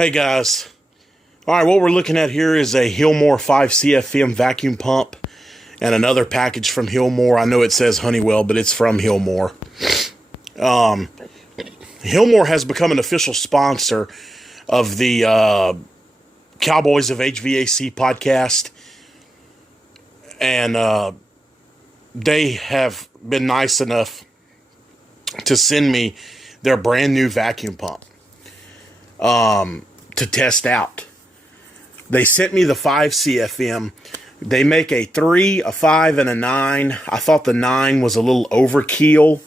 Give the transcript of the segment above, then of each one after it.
Hey guys. Alright, what we're looking at here is a Hilmor 5 CFM vacuum pump and another package from Hilmor. I know it says Honeywell, but it's from Hilmor. Hilmor has become an official sponsor of the Cowboys of HVAC podcast. And they have been nice enough to send me their brand new vacuum pump to test out. They sent me the 5 CFM. They make a 3, a 5, and a 9. I thought the 9 was a little overkill,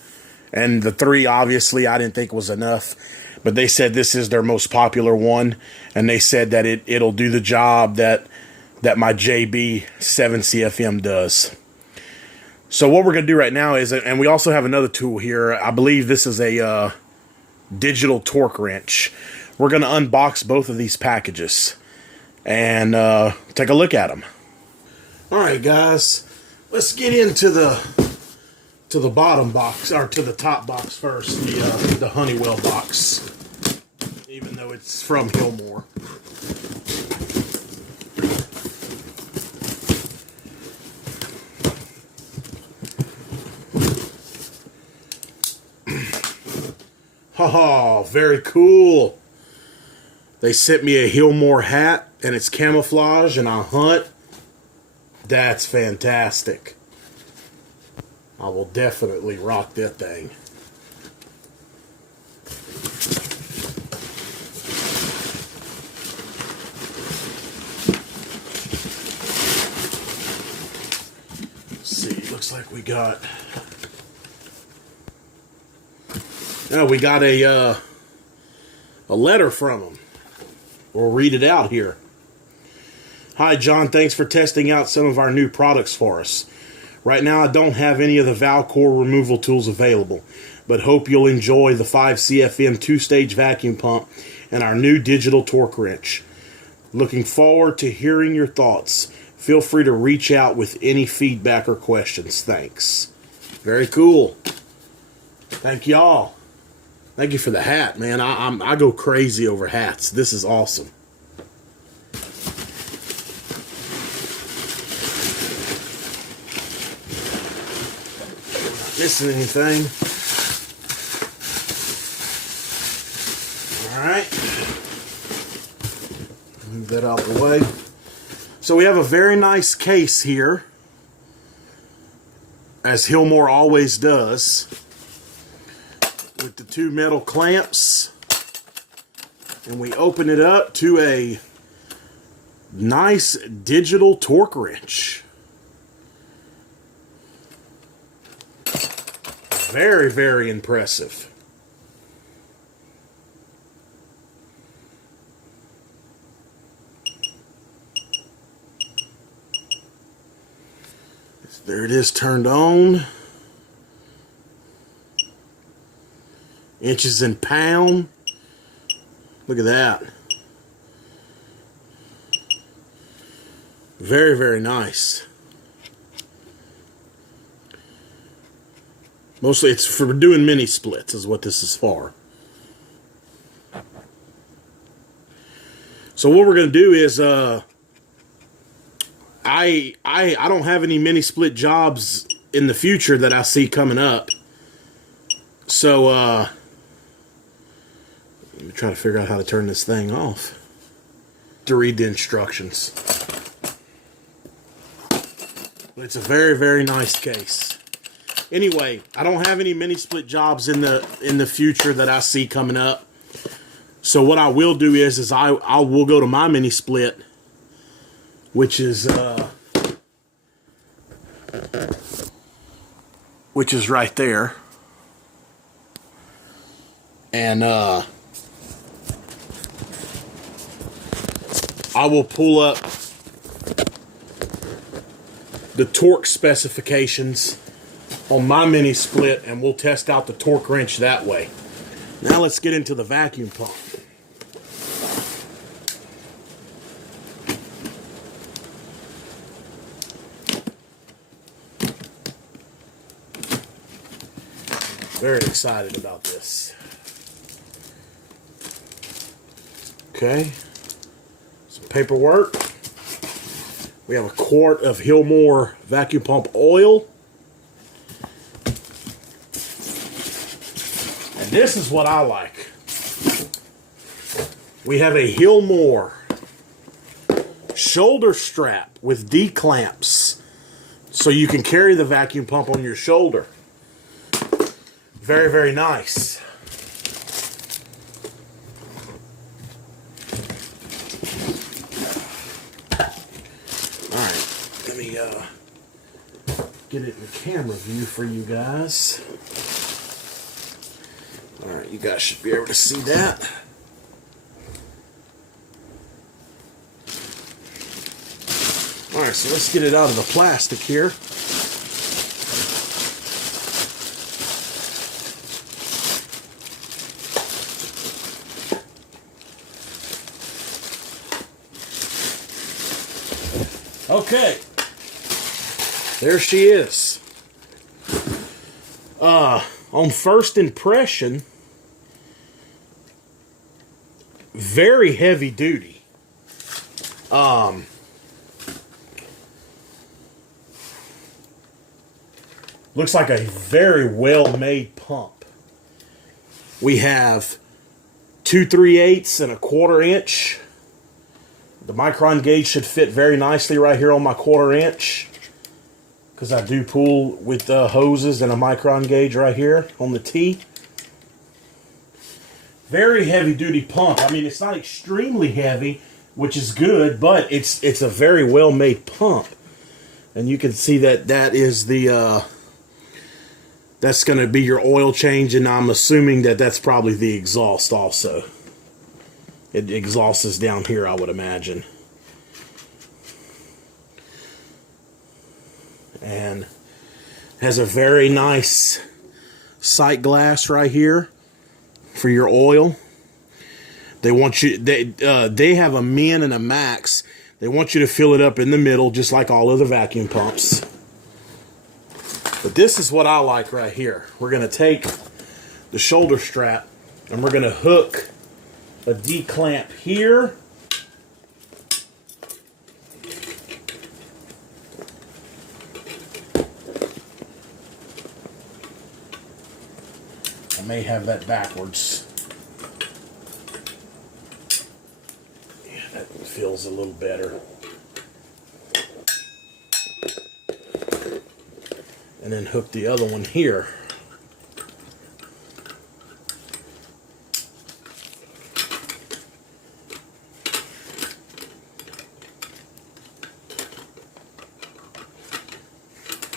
and the 3 obviously I didn't think was enough. But they said this is their most popular one, and they said that it'll do the job that my JB 7 CFM does. So what we're going to do right now is, and we also have another tool here. I believe this is a digital torque wrench. We're going to unbox both of these packages and take a look at them. All right, guys, let's get into the bottom box, or to the top box first, the Honeywell box, even though it's from Hilmor. Oh, very cool. They sent me a Hilmor hat, and it's camouflage, and I hunt. That's fantastic. I will definitely rock that thing. Let's see, looks like we got... Oh, we got a letter from them. We'll read it out here. Hi, John. Thanks for testing out some of our new products for us. Right now, I don't have any of the valve core removal tools available, but hope you'll enjoy the 5 CFM 2-stage vacuum pump and our new digital torque wrench. Looking forward to hearing your thoughts. Feel free to reach out with any feedback or questions. Thanks. Very cool. Thank y'all. Thank you for the hat, man. I go crazy over hats. This is awesome. Not missing anything. All right. Move that out of the way. So we have a very nice case here, as Hilmor always does, with the 2 metal clamps, and we open it up to a nice digital torque wrench. Very, very impressive. There it is, turned on. Inches in pound. Look at that. Very, very nice. Mostly it's for doing mini splits is what this is for. So what we're going to do is I don't have any mini split jobs in the future that I see coming up. So let me try to figure out how to turn this thing off to read the instructions. But it's a very, very nice case. Anyway, I don't have any mini split jobs in the future that I see coming up. So what I will do is I will go to my mini split, which is right there. And I will pull up the torque specifications on my mini split, and we'll test out the torque wrench that way. Now let's get into the vacuum pump. Very excited about this. Okay. Some paperwork. We have a quart of Hilmor vacuum pump oil. And this is what I like. We have a Hilmor shoulder strap with D-clamps, so you can carry the vacuum pump on your shoulder. Very, very nice. Alright, let me get it in camera view for you guys. Alright, you guys should be able to see that. Alright, so let's get it out of the plastic here. Okay. There she is. On first impression, very heavy duty. Looks like a very well-made pump. We have 2 3/8 and a 1/4 inch. The micron gauge should fit very nicely right here on my 1/4 inch, because I do pull with hoses and a micron gauge right here on the T. Very heavy-duty pump. I mean, it's not extremely heavy, which is good, but it's a very well-made pump. And you can see that that is the that's going to be your oil change, and I'm assuming that that's probably the exhaust also. It exhaust is down here, I would imagine. And has a very nice sight glass right here for your oil. They want you, they have a min and a max. They want you to fill it up in the middle, just like all other vacuum pumps. But this is what I like right here. We're going to take the shoulder strap and we're going to hook a D-clamp here. I may have that backwards. Yeah, that feels a little better. And then hook the other one here.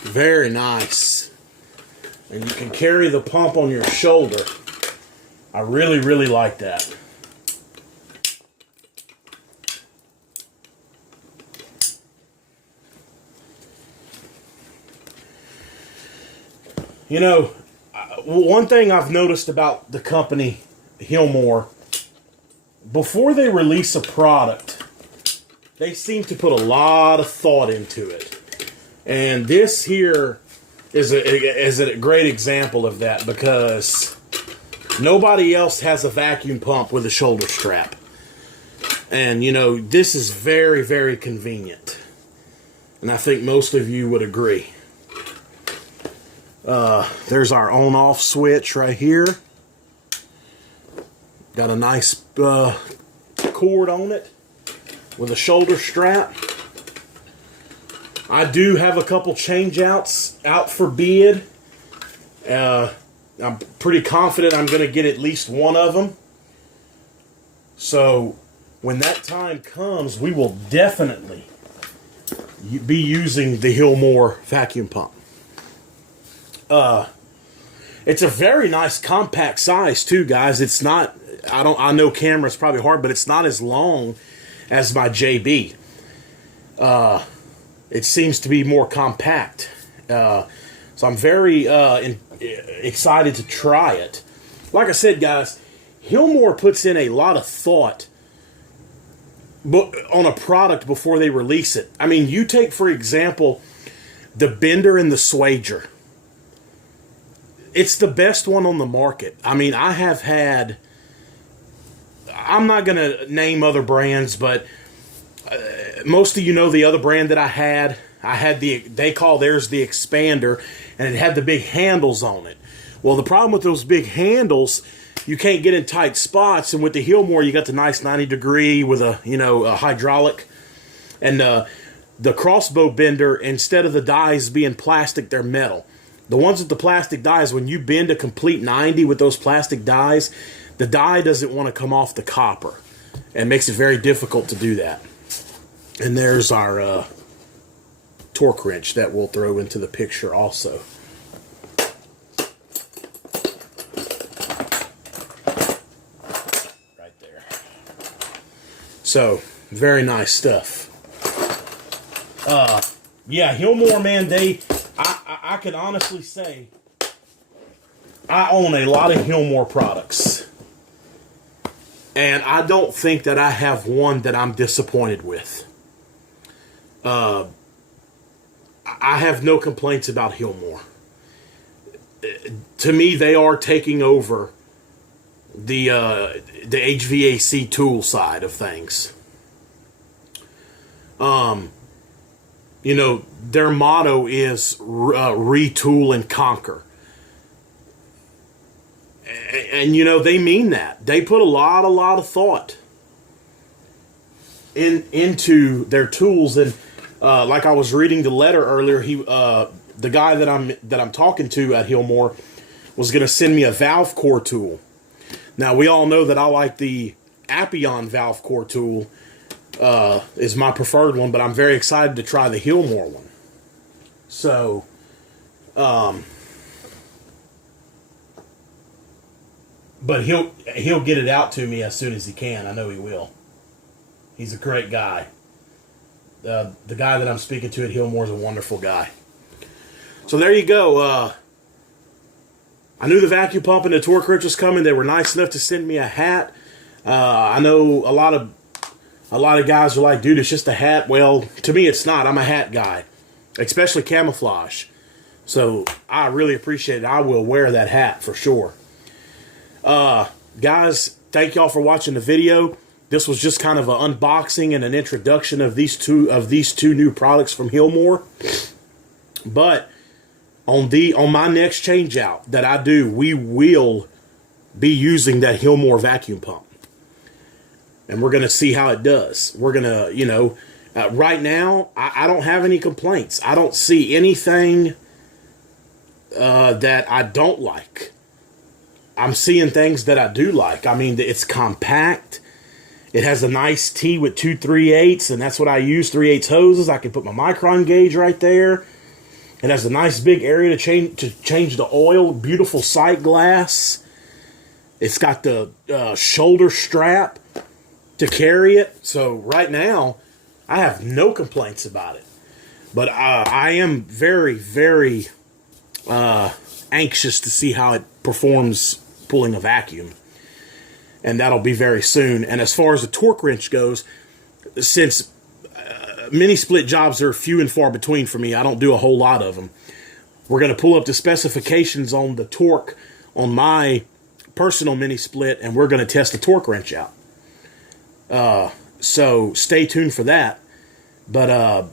Very nice. And you can carry the pump on your shoulder. I really, really like that. You know, one thing I've noticed about the company, Hilmor, before they release a product, they seem to put a lot of thought into it. And this here is a great example of that, because nobody else has a vacuum pump with a shoulder strap. And, you know, this is very, very convenient. And I think most of you would agree. There's our on-off switch right here. Got a nice cord on it with a shoulder strap. I do have a couple change-outs out for bid. I'm pretty confident I'm going to get at least one of them. So when that time comes, we will definitely be using the Hilmor vacuum pump. It's a very nice compact size too, guys. It's not, I know camera's probably hard, but it's not as long as my JB. It seems to be more compact. So I'm very excited to try it. Like I said, guys, Hilmor puts in a lot of thought on a product before they release it. I mean, you take, for example, the bender and the swager. It's the best one on the market. I mean, I I'm not going to name other brands, but most of you know the other brand that I had. They call theirs the Expander, and it had the big handles on it. Well, the problem with those big handles, you can't get in tight spots, and with the Hilmor, you got the nice 90-degree with a hydraulic, and the crossbow bender, instead of the dies being plastic, they're metal. The ones with the plastic dies, when you bend a complete 90 with those plastic dies, the die doesn't want to come off the copper. And it makes it very difficult to do that. And there's our torque wrench that we'll throw into the picture also. Right there. So, very nice stuff. Yeah, Hilmor, man, I can honestly say I own a lot of Hilmor products. And I don't think that I have one that I'm disappointed with. I have no complaints about Hilmor. To me, they are taking over the HVAC tool side of things. You know, their motto is retool and conquer. And you know, they mean that. They put a lot of thought into their tools. And like I was reading the letter earlier, the guy that I'm talking to at Hilmor was going to send me a valve core tool. Now, we all know that I like the Appion valve core tool. Is my preferred one, but I'm very excited to try the Hilmor one. So, but he'll get it out to me as soon as he can. I know he will. He's a great guy. The guy that I'm speaking to at Hilmor is a wonderful guy. So there you go. I knew the vacuum pump and the torque wrench was coming. They were nice enough to send me a hat. I know a lot of guys are like, dude, it's just a hat. Well, to me, it's not. I'm a hat guy, especially camouflage. So I really appreciate it. I will wear that hat for sure. Guys, thank y'all for watching the video. This was just kind of an unboxing and an introduction of these two new products from Hilmor. But on my next change out that I do, we will be using that Hilmor vacuum pump. And we're going to see how it does. We're going to, right now, I don't have any complaints. I don't see anything that I don't like. I'm seeing things that I do like. I mean, it's compact. It has a nice T with 2 3/8, and that's what I use, 3/8 hoses. I can put my micron gauge right there. It has a nice big area to change the oil. Beautiful sight glass. It's got the shoulder strap to carry it. So right now, I have no complaints about it. But I am very, very anxious to see how it performs pulling a vacuum. And that'll be very soon. And as far as the torque wrench goes, since mini split jobs are few and far between for me, I don't do a whole lot of them. We're going to pull up the specifications on the torque on my personal mini split, and we're going to test the torque wrench out. So stay tuned for that. But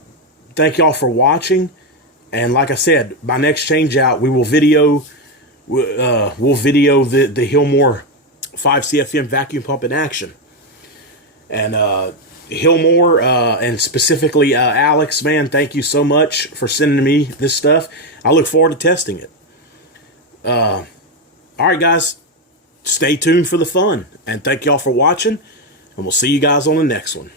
thank y'all for watching. And like I said, my next change out, we will video the Hilmor 5 CFM vacuum pump in action. And Hilmor, and specifically Alex, man, thank you so much for sending me this stuff. I look forward to testing it. All right, guys, stay tuned for the fun. And thank y'all for watching. And we'll see you guys on the next one.